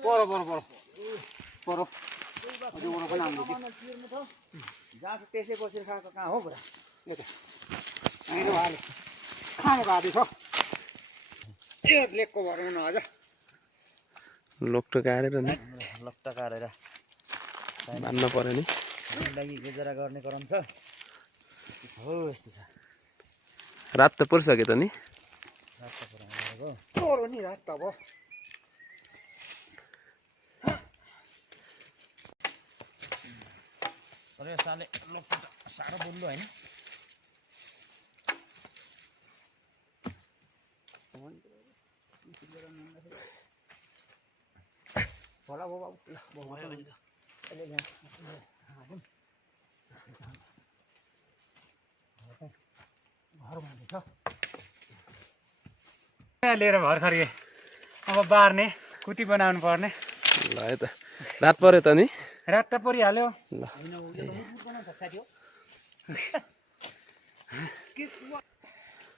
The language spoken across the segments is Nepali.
पर पर पर पर अझै उनीहरूको नाम बुझ्यो जहाँ त्यसै बसेर खाएको कहाँ हो बुढा यता होइन भाले खाने भाती छ ए ब्ल्याकको भएर हुन अझ लोकटो गाडेर नि लट्टा काटेर मान्न पर्यो नि लागि गुजारा गर्ने क्रम छ हो यस्तो छ रात त परिसक्यो त नि रातको पुरा तोरो नि रात त अब अरे साले लट्टा त साह्रो बोल्नु होइन होला बाबु लिएर भर्खर अब बार्ने कुटी बनाउनु पर्ने ल है त रात पर्यो त नि रात त परिहाल्यो ल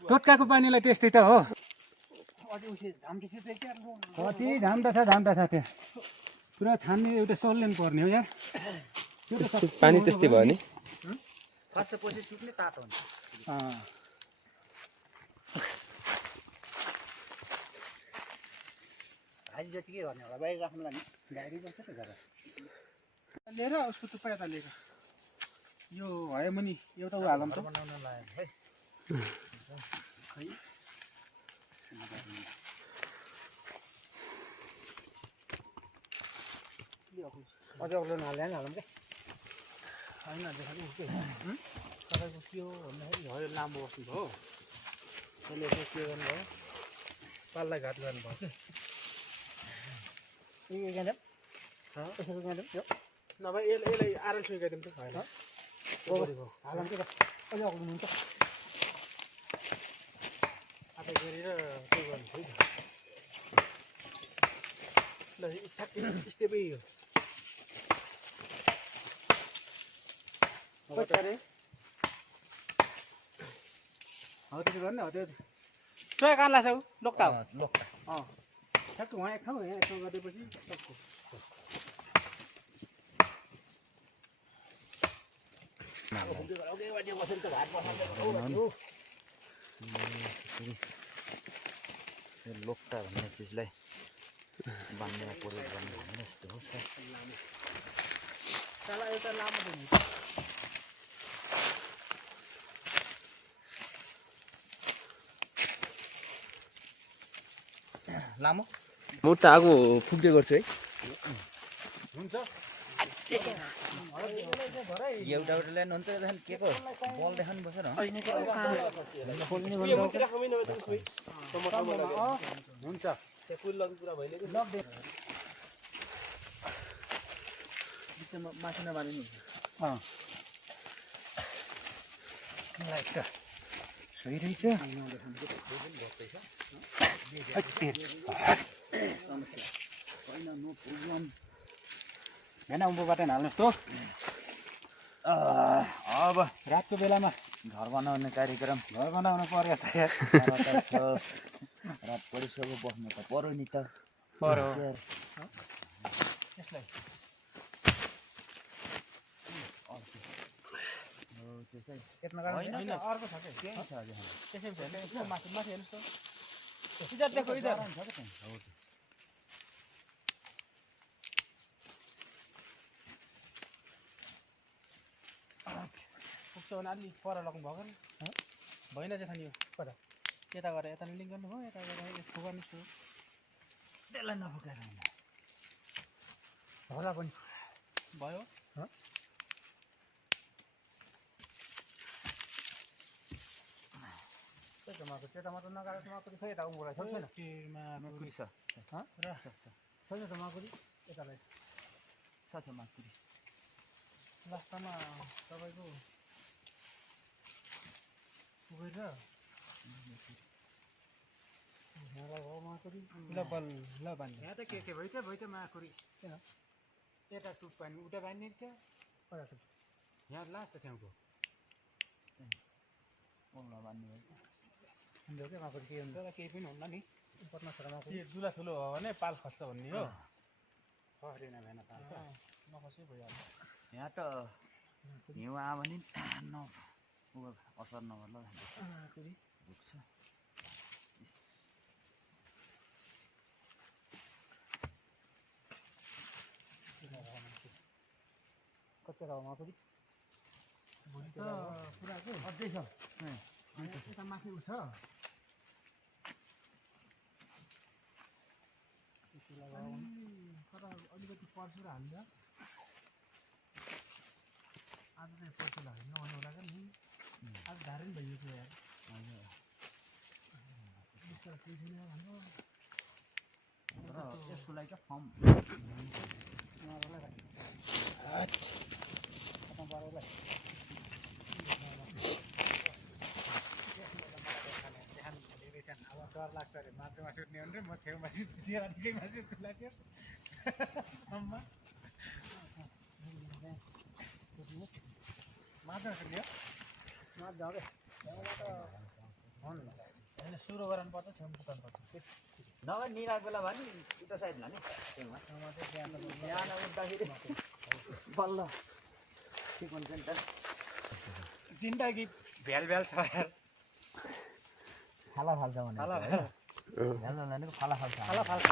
टोटकाको पानीलाई त्यस्तै त हो कति झाम्टा छ त्यो पुरा छान्ने एउटा सोल्लेन पर्ने हो यार पानी त्यस्तै भयो नि फर्स्ट पछि सुक्ने तातो हुन्छ भाइ जति के गर्ने होला बाहिर राख्नुलाई नि गाडी बस्छ त जग्गा लिएर उसको टुप्पा यता लिएर यो भयो भने एउटा उ हालौँ त बनाउन लाग्यो है अझै अग्लो नहाल्दा नि हालौँ क्या होइन देखाएको तपाईँको के हो भन्दाखेरि भयो लामो बस्नु भयो त्यसले चाहिँ के गर्नुभयो पाल्लाई घाट गर्नुभयो कि यसरी गाड्यो यो नभए यसलाई आरएल सुइगाइदिउँ त भएन हालौँ कि अझै अग्लो हुन्छ आफै गरेर त्यो गर्नु है ल ठ्याक्कै स्टेपै हो हो त्यसो गर्ने हो त्यो सोया कहाँ लाग्छ लोक्टा हो लोक्टा ठ्याक्क उहाँ एक ठाउँ यहाँ एक ठाउँ गरिदिएपछि सक्छु लोक्टा भन्ने चिजलाई बाँध्ने प्रयोग गर्ने भन्ने यस्तो हो त्यसलाई एउटा लामो दिनु लामो म त आगो फुक्दै गर्छु है हुन्छ एउटा ल्यान्ड हुन्छ के को बल देखाउनु पर्छ न हुन्छ त्यो पुल लग्नु पुरा भइले माथि नबालिनु सही रहेछ समस्या छैन नो प्रब्लम होइन उँभोबाट हाल्नुहोस् त अब रातको बेलामा घर बनाउने कार्यक्रम घर बनाउनु पर्यो सायद रात परिसक्यो बस्नु त पर्यो नि त पर्यो यसलाई होइन अर्को छ कि त्यही छ त्यसै माथि माथि हेर्नुहोस् त इधर देखो इधर पुग्छ भने अलि पर लग्नु भएको नि भएन चाहिँ खाने यो कता यता गएर यता लिङ्क गर्नुभयो यता गएर फुगाउनुहोस् त्यसलाई नफुकाएर होला पनि भयो त्यता मात्र नगाएर माकुरी खै यता उँभोलाई छ छैन माकुरी छ छैन त माकुरी यतालाई छ माकुरी लास्टमा तपाईँको पुगेर यहाँलाई भयो माकुरी ल बल्ल बान्ने यहाँ त के भयो त माकुरी किन यता टुप पानी उता बान्ने थियो कता टुप यहाँ लास्ट छेउको बान्ने हुन्छ क्या माकुरी के हुन्छ केही पनि हुन्न नि उपरमा छोरा माकुरी जुला ठुलो हो भने पाल खस्छ भन्ने हो खस्दैन मेहनत हाल्छ नखसी भइहाल्छ यहाँ त हिउँ आयो भने असर नगर्ला दुख्छ कति रौमा पनि भोलि त पुराको अझै छ यता माथि उठ तर अलिकति पर्सु हाल्छ आज चाहिँ पर्सु हाल्नु नहुनु होला क्या नि आज धारै पनि भइएको यार यसको लागि चाहिँ फर्म अब डर लाग्छ अरे मान्छेमा सुत्ने हो भने म छेउमा सिरानीकैमा सुत्नु लाग्यो माछा सुत्ने माछा अब होइन सुरु गराउनुपर्छ छेउमा पुग्नुपर्छ नभए निराको बेला भयो नि उता साइड लाने बिहान उठ्दाखेरि बल्ल ठिक हुन्छ नि त जिन्दगी भ्याल भ्याल छ यार फाला फाल्छ भने फाला भनेको फाला फाल्छ फाला फाल्छ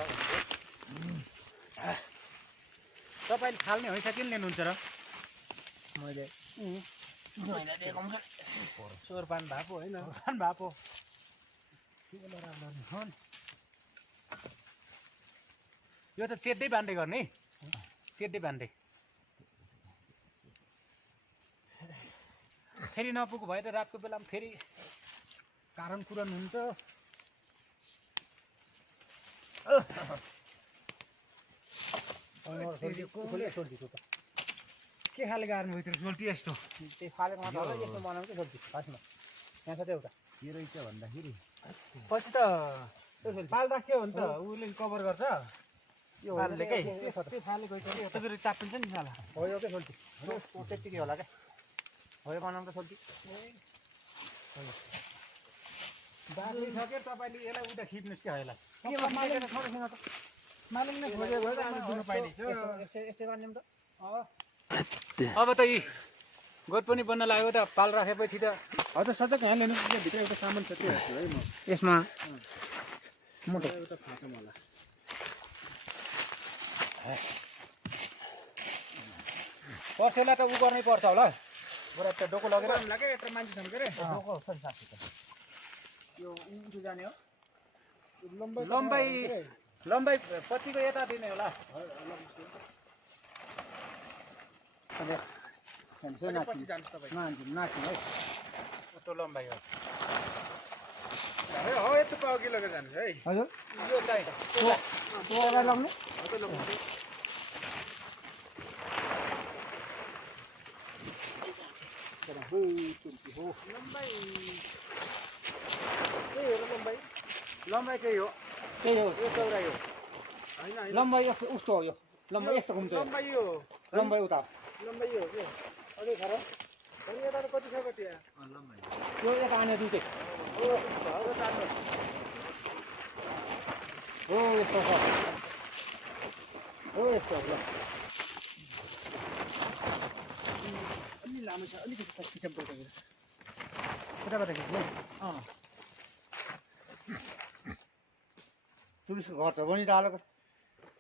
तपाईँले फाल्ने होइन किन लिनुहुन्छ र मैले स्वर पान भएको होइन पान भएको यो त चेड्दै बान्दै गर्ने चेड्दै बान्दै फेरि नपुगेको भए त रातको बेलामा फेरि कारण कुरन हुन्छ के खाले गार्नु भित्र सोल्टी यस्तो त्यही फालेको मात्र होला यस्तो बनाउँछ सोल्टी खासमा यहाँ छ एउटा के रहेछ भन्दाखेरि पछि त पाल्दा के हो नि त उसले कभर गर्छ यो फालेले के त्यो फालेको यस्तो गरी चापिन्छ नि साला हो यो के सोल्टी त्यतिकै होला क्या हो यो बनाउँदा सोल्टी बालिसक्यो तपाईँले यसलाई उता खिच्नुहोस् कि यसलाई मालिक नै खोजेको भए त हामी दिनु पाइने थियो यस्तै गर्ने त अब त यी गोठ पनि बन्न लाग्यो त पाल राखेपछि त हजुर सजग यहाँ लिनु भित्र एउटा सामान छ त्यो है म यसमा मोटो एउटा फाँच मलाई पर्सेलाई त उ गर्नै पर्छ होला बरु त्यो डोको लगेर लाग्यो यत्रो मान्छे छन् के अरे डोको छ नि साथी त यो उँधो जाने हो लम्बाइ पछिको यता दिने होला नाच्नु है यस्तो लम्बाइ हो यस्तो अघि लगेर जानुहोस् है हजुर यो चाहिँ लग्नु लम्बाइ त्यही हो यो चौडाइ हो लम्बाइ यस्तो उस्तो हो यो लम्बाइ यस्तो घुम्छ लम्बाइ उता लम्बाइ हो के अझै खर अनि यता त कति छ कति यो यता आने दुइटै हो यस्तो छ हो यस्तो ल अलि लामो छ अलिकति खिचमबाट उताबाट खिच्नु टुरिस्टको घर त पनि डालेको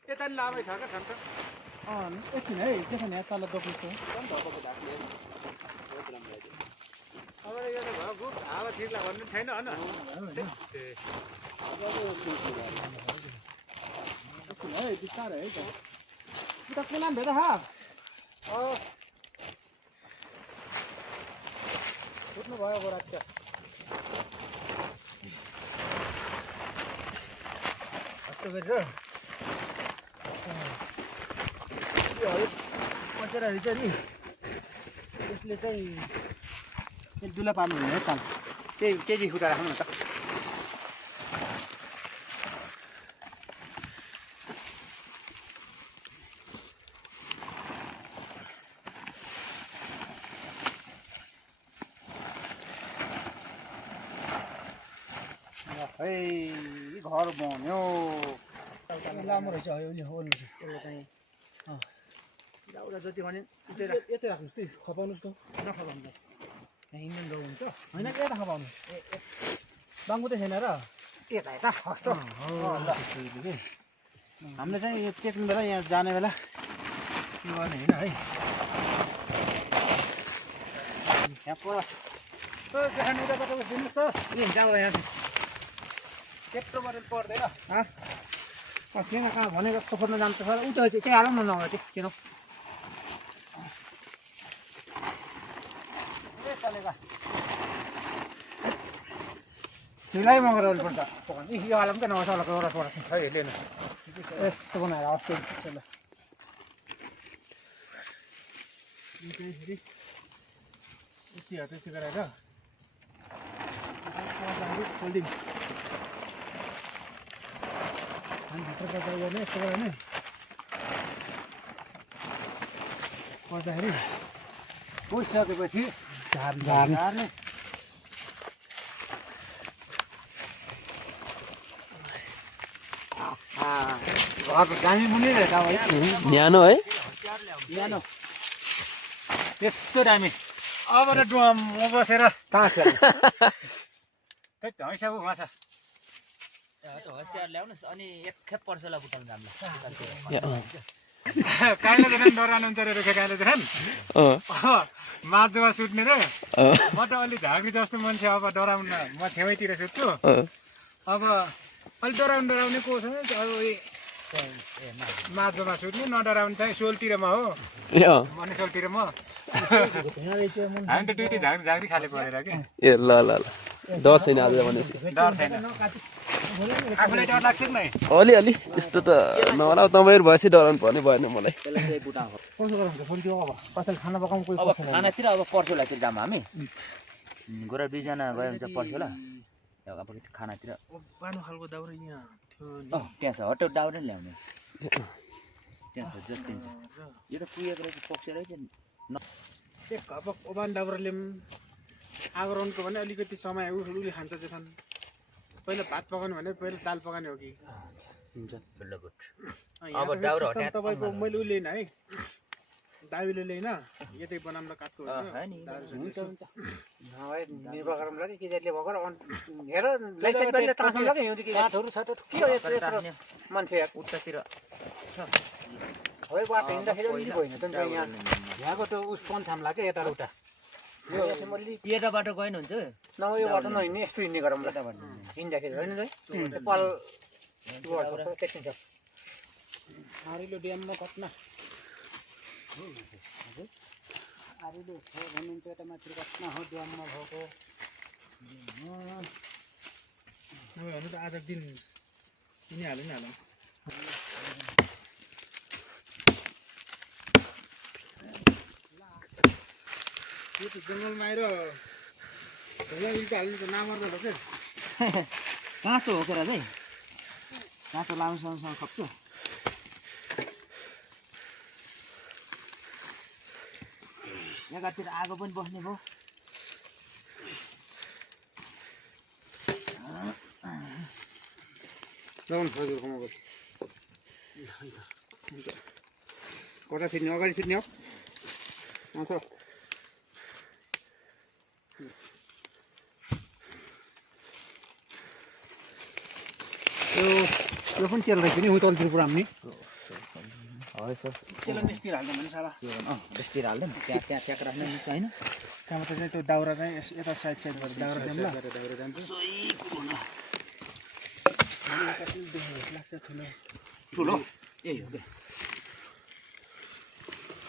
यता नि लामै छ क्या छन् त एकछिन है त्यसो भने तल दोकानको अब यो त भयो गुड हावा ठिकला भन्नु छैन होइन एकछिन है बिस्तारै है त उता कुनाम भेट फुट्नु भयो गोरा त्यो यस्तो गरेर यो पचेर रहेछ नि यसले चाहिँ एक दुला पार्नु हुने है काम त्यही खुट्टा राख्नु न त घर बन्यो लामो रहेछ यो नि होल चाहिँ दाउरा जति भने यतै राख्नुहोस् त्यही खपाउनुहोस् त नखपाउनु त यहाँ इन्डियन गाउँ हुन्छ होइन यता खपाउनु बाङ्गो त छैन र यता यता कस्तो हामीले चाहिँ यो टेक्ने बेला यहाँ जाने बेला के गर्ने होइन है यहाँ पर देखाउनु उताबाट दिनुहोस् त के दाउरा यहाँ त्यत्रो गरेर पर्दैन किन कहाँ भनेको जस्तो खोज्न जान्छ सर उता त्यही हालौँ न नभए चाहिँ किन सिलाइ मगर पर्छ यो हालौँ क्या नभए सलाको एउटा छोरा खै लिनु यस्तो बनाएर अस्ति त्यति गरेर फोल्डिङ हामी भित्र बजार गर्ने यस्तो गर्ने पर्दाखेरि पुगिसकेपछि झार्ने घरको दामी मुनि रहेछ अब न्यानो है न्यानो यस्तो दामी अब त डुवाममा बसेर ताँसेर त्यही त हैसा उ माछा हसियार ल्याउनुहोस् अनि एकखेप पर्सेला बुटाउनु जाम्ला काइले देखि डराउनु हुन्छ रे काइले देखि माझमा सुत्ने रे म त अलि झाँक्री जस्तो मान्छे अब डराउन म छेउतिर सुत्छु अब अलि डराउने को छ अब माझमा सुत्ने नडराउने चाहिँ सोलतिरमा हो मनी सोलतिर म हामी त दुइटै झाँक्री खाले परेर के ए ल ल ल डर छैन आज भनेपछि डर छैन आफूलाई डर लाग्छ नि अलिअलि त्यस्तो त नहोला तपाईँहरू भएपछि डराउनु पर्ने भएन मलाई कसो गराउँछ फोन अब कसैले खाना पकाउनु कोही अब खानातिर अब पर्सोलातिर जाम हामी गोरा 2 जना गयो भने चाहिँ पर्सोला अब खानातिर बानो खालको दाउरा यहाँ अँ त्यहाँ छ हट दाउरा ल्याउने त्यहाँ छ जति छ यो त पुगेको रहेछ पक्सेर चाहिँ अब ओबान दाउराले आवरणको भने अलिकति समय उसले खान्छ जेठन पहिला भात पकाउनु भने पहिला दाल पकाउने हो कि हुन्छ ल गुड अब दाउरा हटाएर तपाईँको मैले उसले होइन है दाबीले ल्याइन यतै बनाउन काठको हुन्छ नभए निर्भर गरौँला नि के जतिले भएको हेर लाइसेन्स पनि तासौँला कि हिउँदो काठहरू छ त के हो यत्रो मान्छे उतातिर है बाटो हिँड्दाखेरि अलिक होइन त यहाँ यहाँको त्यो उस फोन छाम्ला क्या यता उता यता बाटो गएन हुन्छ नभए यो बाटो नहिँड्ने यस्तो हिँड्ने गरौँला हिँड्दाखेरि होइन है पल टेक्निक हारिलो ड्याममा घटना आरिलो छ भन्नुहुन्छ यता माथि घटना हो ड्याममा भएको त आज दिन किनिहाल्यो नि हालौँ यो त जङ्गलमा आएर ढोला बिल्का हाल्नु त नमर्दा हो क्या काँचो हो क्या चाहिँ काँचो लामोसँग खप्छ एकातिर आगो पनि बस्ने भयो कता छिर्ने अगाडि छिर्ने हो आउँछ यो पनि तेल रहेछ नि उतलतिर पुऱ्याउने त्यसलाई निस्तिर हाल्नु भने साला त्यसतिर हाल्दै त्यहाँ त्यहाँ ट्याक राख्ने मिल्छ होइन त्यहाँबाट चाहिँ त्यो दाउरा चाहिँ यता साइडबाट दाउरा जाउँला लाग्छ ठुलो ए हो क्या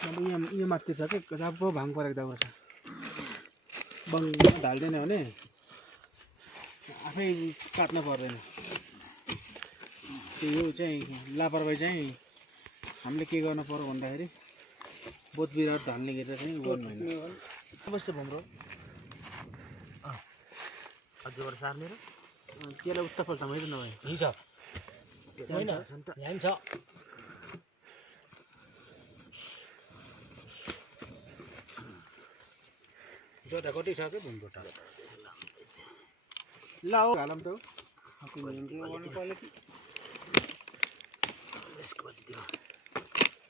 अब यो माथि छ कि जब भाङ परेको दाउरा छ बङ ढाल्दैन भने आफै काट्न पर्दैन यो चाहिँ लापरवाही चाहिँ हामीले के गर्नु पर्यो भन्दाखेरि बोट बिरुवा ढल्ने गरेर चाहिँ गर्नु होइन अवश्य भम्रो अझबाट सार्ने र त्यसलाई उत्तर फल्छ है त नभए हिज होइन यहाँ पनि छ जोटा कति छ क्या भुमजोटा ल हो हालौँ त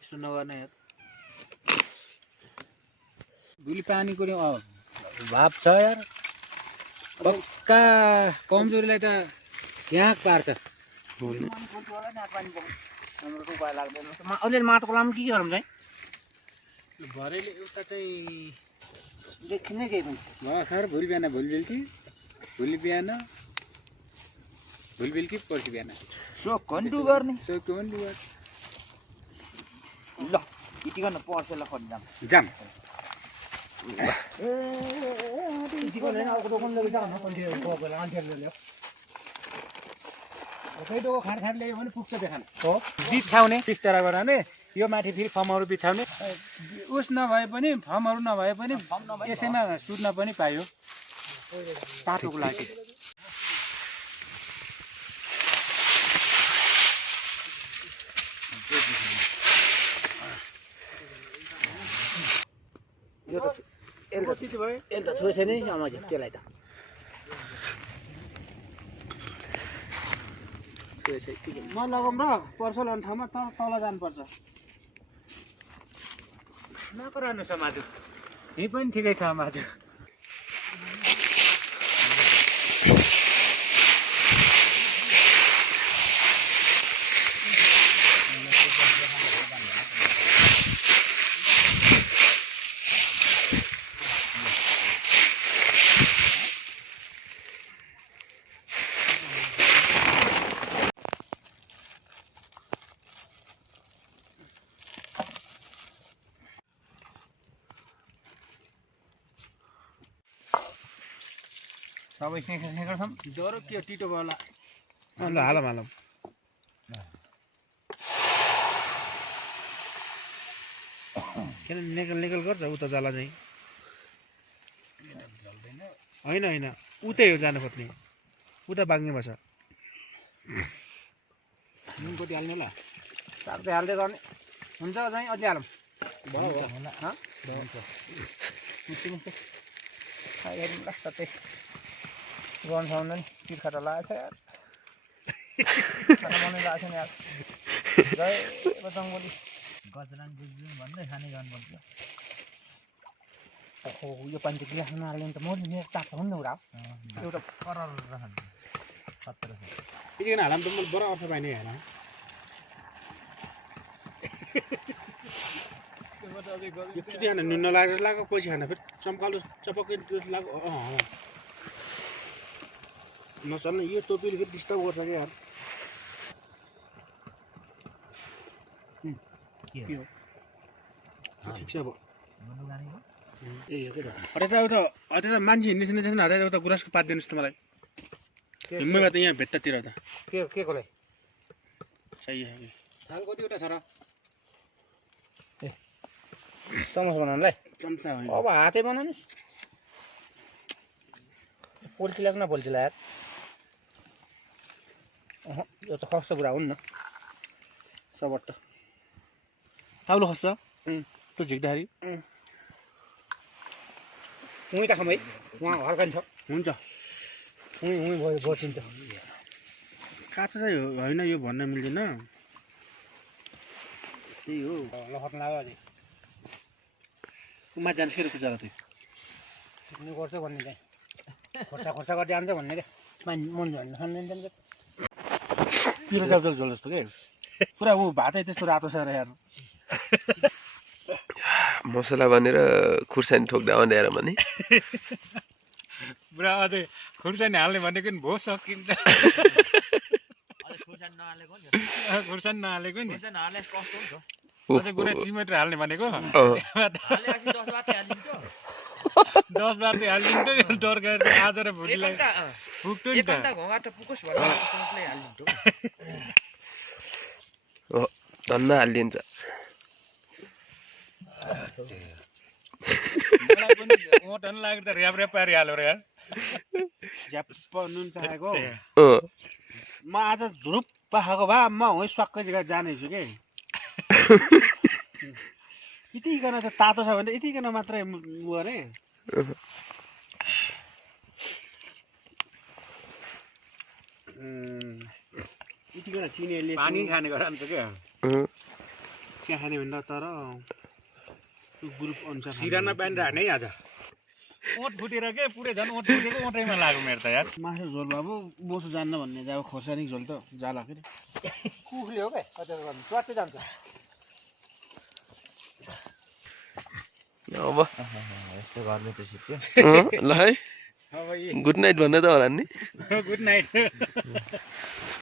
यस्तो नगर्ने यार धुली पानीको भाव छ यार पक्का कमजोरीलाई त यहाँ पार्छ अलिअलि माटोको लामो के गरौँ चाहिँ भरेले एउटा चाहिँ देखिनै केही पनि भर्खर भोलि बिहान भोलि बेलुकी पर्सि बिहान सोकन्डु गर्ने सोको पनि लुगा ल यति गर्न पर्छ ल खट जाम जाम खान ल्यायो भने पुग्छ देखान हो बिछाउने बिस्तारा गराउने यो माथि फेरि फर्महरू बिछाउने उस नभए पनि फर्महरू नभए पनि यसैमा सुत्न पनि पायो तातोको लागि यो त यसले त छोएछ नि अमाजी त्यसलाई त नलगाउँ र पर्छ लाने ठाउँमा तल जानुपर्छ नकरानु समाजु यही पनि ठिकै छ समाजु सबै सेकर छौँ ज्वरो के टिटो होला ल हालौँ किन निकल गर्छ उता जाला चाहिँ होइन उतै हो जानु खोज्ने उता बाग्ने भएछ नुन कति हाल्ने ल साग चाहिँ हाल्दै गर्ने हुन्छ चाहिँ अझै हालौँ साथै गर्नु सक्नु नि तिर्खा त लागेको छ यार खाना बनाउनु लागेको छ नि यार जय बजरङ्गबली गजराङ गुजुङ भन्दै खाने गर्नुपर्छ ओहो यो पानी त गिलासमा हाल्यो भने त मर्ने मेरो तातो हो नि एउटा एउटा करर रहन्छ 1700 यतिखेर हाल्दा त मैले बडा अर्थ पाइने होइन एकचोटि खान नुन नलागेर लाग्यो पछि खान फेरि चम्कालो चपक्कै लाग्यो नचल्ने यो टोपीले फेरि डिस्टर्ब गर्छ क्या यार ठिक छ अब हटेर मान्छे हिँड्ने छैन हटेर उता गुराँसको पात दिनुहोस् त मलाई हिँड्नुमा त यहाँ भेट्टातिर त के को चाहियो थाल कतिवटा छ र चमच बनाउनुलाई चम्चा होइन अब हातै बनाउनुहोस् पोल्टी लाग्न पोल्टी लाग्यो यो त खस्छ कुरा हुन्न सबट ताउलो खस्छ त्यो झिक्दाखेरि उहीँ त खाउँ है उहाँ हल्का नि छ हुन्छ उहीँ भयो बसिन्छ काँचो चाहिँ होइन यो भन्न मिल्दैन त्यही हो लखट्न लाग्यो अझै उमा जान्छ फेरि कुचा त्यो सिक्नु गर्छ भन्ने चाहिँ खर्चा गर्दै जान्छ भन्ने क्या मन झन् खानु जान्छ पिरो चाउचाउ झोल जस्तो के पुरा ऊ भातै त्यस्तो रातो छ र यार मसला भनेर खुर्सानी ठोक्दा आउँदै भने पुरा अझै खुर्सानी हाल्ने भनेको नि भो सकिन्छ खुर्सानी नहालेको नि अझै गुरा चिमेट हाल्ने भनेको 10 बार चाहिँ हालिदिन्छ तरकारी आज र भोलिलाई पुग्थ्यो नि त धन्न हालिदिन्छ मलाई पनि ओटन लाग्यो त र्याप पारी हाल्यो र यार झ्याप्प नुन चाहेको म आज झुरुप्प खाएको भए म हुँ स्वाक्कै जग्गा जानेछु के यतिकन त तातो छ भने यतिकन मात्रै गरे यतिकन चिनीहरूले पानी खाने गरान्छ क्या चिया खाने भन्दा तर ग्रुप अनुसार सिराना बाँधेर हाने आज ओठ फुटेर के पुरै झन् ओठ फुटेको ओठैमा लाग्यो मेरो त यार मासु झोल बाबु बोसो जान्न भन्ने चाहिँ अब खोर्सानी झोल त जाला के कुखले हो क्या कतिवटा गर्नु स्वाटै जान्छ अब यस्तो गर्ने त सिक्यो ल है अब गुड नाइट भन्ने त होला नि गुड नाइट